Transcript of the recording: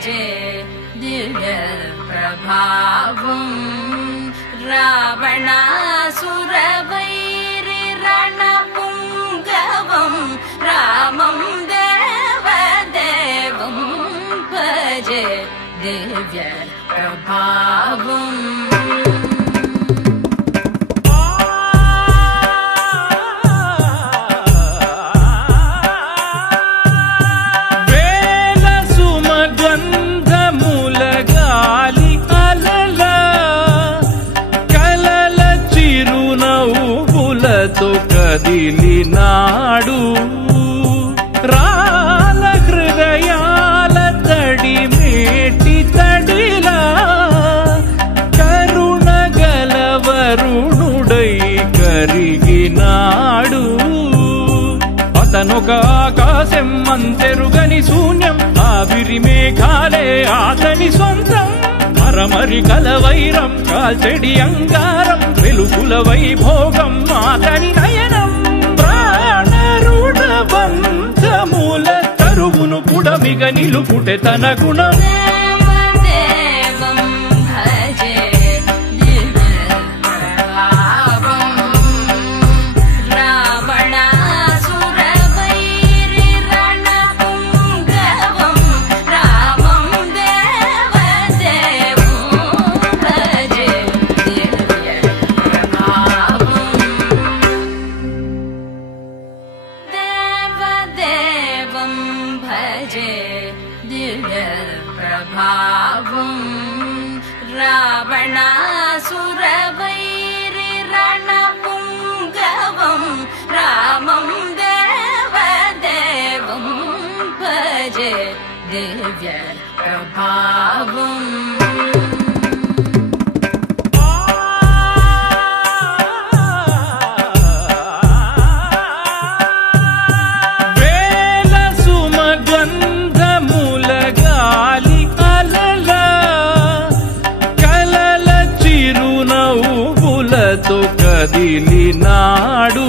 భజే దివ్య ప్రభావం రావణాసుర వైరి రణపుంగవం రామం దేవదేవం భజే దివ్య ప్రభావం కదిలినాడు రాల హృదయాల తడి మేటి తడిలా కరుణ గలవరుణుడై కరిగినాడు అతనొక ఆకాశం అంతెరుగని శూన్యం ఆవిరి మేఘాలే అతని సొంతం మరమరి కలవైరం కాల్చెడి అంగారం వెలుగుల వైభోగం అతని నయనం ప్రాణరుణ బంధముల తరువును పుడమిగ నిలుపుటె తన గుణం రావణాసుర వైరి రణపుంగవం రామం దేవదేవం భజే దివ్య ప్రభావం కదిలినాడు